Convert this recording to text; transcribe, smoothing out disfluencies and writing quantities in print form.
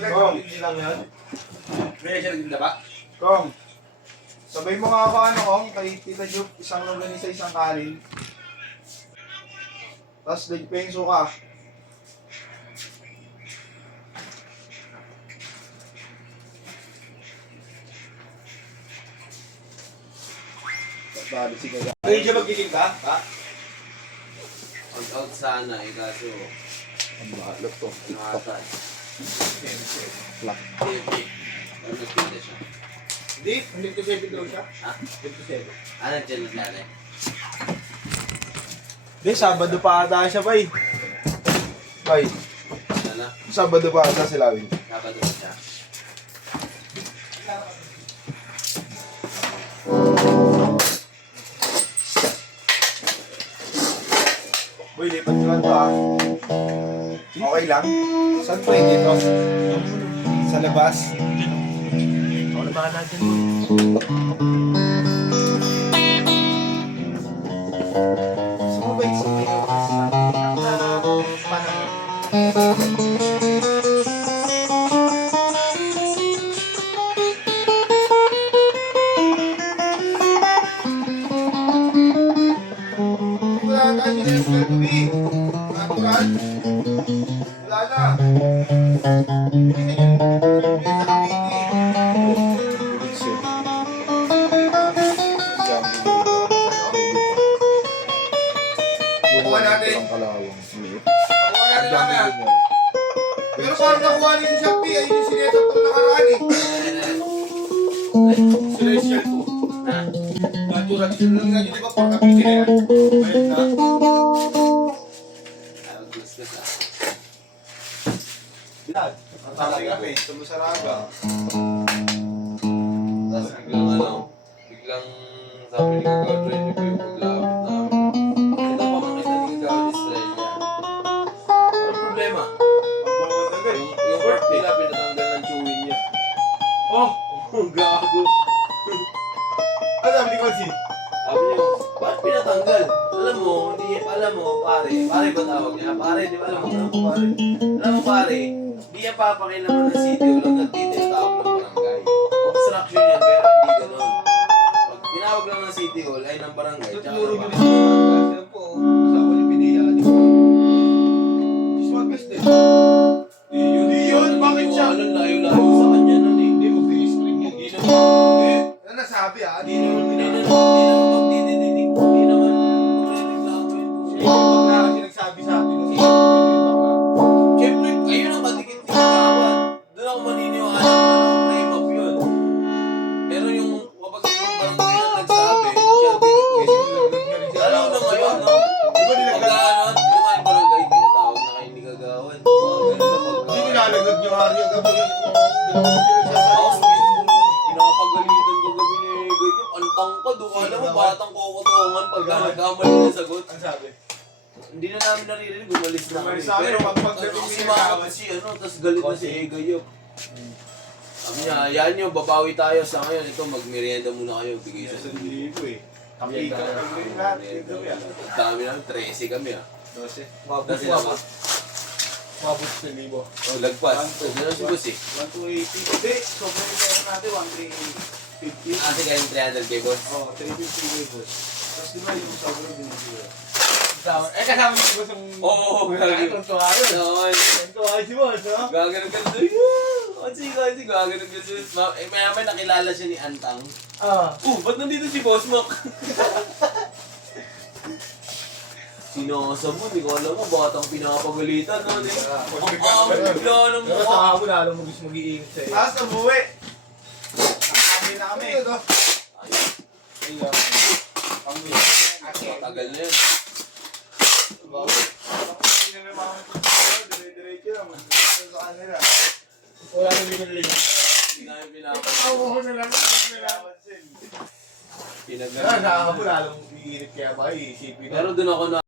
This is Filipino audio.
Kong, lang yun. May siya naging laba? Kong, sabay mo nga ako ano Kong, kay Tita Jup, isang longganisa, isang kanin. Tapos ligpeng suka. Ba't si Gaga? Pwede siya magkikita, ha? Out sana eh, kaso Ang bahalot to. nakatan. Plak. Heavy. Ano nagpinda siya? Hindi, hindi ko 7 daw siya. Ha? Hindi ko 7. Ano dyan natin? Hindi, Sabado pa ata siya, bay. Bay, Ano na? Sabado pa ata sila, Win. Sabado na siya. Boy, lipat ko lang to ah. Okay lang? Saan pwede to? Sa labas? Ako na bahala dyan, boy. Saan mo ba yung sumayaw ka sa panahon? Wala na tayo sa gabi. Natural. Wala na. Hindi na yun. Sa Cavite. Kuha natin. Kuha natin lang na. Pero parang nakuha niyo sa Shopee, ayun yung sinetok ng nakaraan eh. Sila yung shell ko. Ha? Natural, sila lang nga yun, di ba? Parang kapiti na yan. Ayun na. Gusto sa. Bilad. Ang tawag kami. Sumusaraga. Tapos biglang sabi ni Kagawa, try niyo po yung paglapit namin. Ito pa makita ni Kagawa ni Estrella. Ano problema? Yung work nila, pinatanggal ng chewin niya. Oh! Gago. Ano sabi ni Konsi? Sabi niyo, bakit pinatanggal? Alam mo, pare ba tawag niya? Pare, di ba alam mo, pare, di niya papakilaman ng city o lang nagtito yung tawag ng barangay. Obstruction yan, pero hindi ganun. Pag tinawag lang ng city hall ay ng barangay, tsaka ng barangay. Yan po. Kasama niyo piniyaan niyo. Swagas din. Di yun, bakit siya? Walang layo-layo sa kanya nun eh. Hindi mo screen yan. Hindi naman. Hindi. Ano nasabi ah? Hindi naman magdidididik. Hindi naman magreklamo yun. Sino yung bakla kasi nagsabi sa atin? Sino yung bakla? Siyempre, ayun ang kadikit ni Kagawa. Doon ako maniniwala na frame up yun. Pero yung kapag yung barangay na nagsabi, siya din. Alam na ngayon, no? Di ba Pag nilaglag? ano, di ba yung barangay, tinatawag na kayo ni Kagawan. Mga ganun na pagka... Hindi nilalaglag niyo hari agad mo yun. Ako, pinapagalitan ko gabi ni Gayop. Antang ka, doon ka naman, batang kokotongan pagka nagkamali na sagot. Ang sabi? Hindi na namin naririnig, gumalis na kami. Gumalis na kami, Pero pagdating kasi ni mga Kagawan. kasi ano, tapos galit na si Gayop. Sabi niya, yan nyo, babawi tayo sa ngayon. Ito, magmerienda muna kayo, bigay sa Libo eh. Kami Merienda. kami lahat. Gabi ah. Ang dami namin, 13 kami ah. 12. Tapos sinabot. Mabot sa libo. Oh, lagpas. Ano si Boss eh? 1,280. Hindi, sobrang yung pera natin, 1,350. Ate kayo 300 kay Boss. Oo, 350 libos. Tapos di ba yung sobrang binibigay? Kasama niyo si Boss ang... Oo, gagawin. Tonto nga yun. Noon. Tonto nga si Boss, no? Gaganon ka doon. Kasi gaganon ka doon. May nakilala siya ni Antang. Ah. Ba't nandito si Boss Mac? Sinasa mo, hindi ko alam mo, batang pinapagalitan. Ano eh? Bigla ng Pero mukha. sa hapon, alam mo gusto mag-iingat sa'yo. Tapos nabuwi. Kami na kami. Ayun. Matagal na yun. Dire-diretso lang. Sa kanila. Wala nang binili. Hindi namin pinapagalitan. Ako ko na lang. Pinapansin. Kaya sa hapon, alam mo, iinit kaya ba? Iisipin na. Pero doon ako na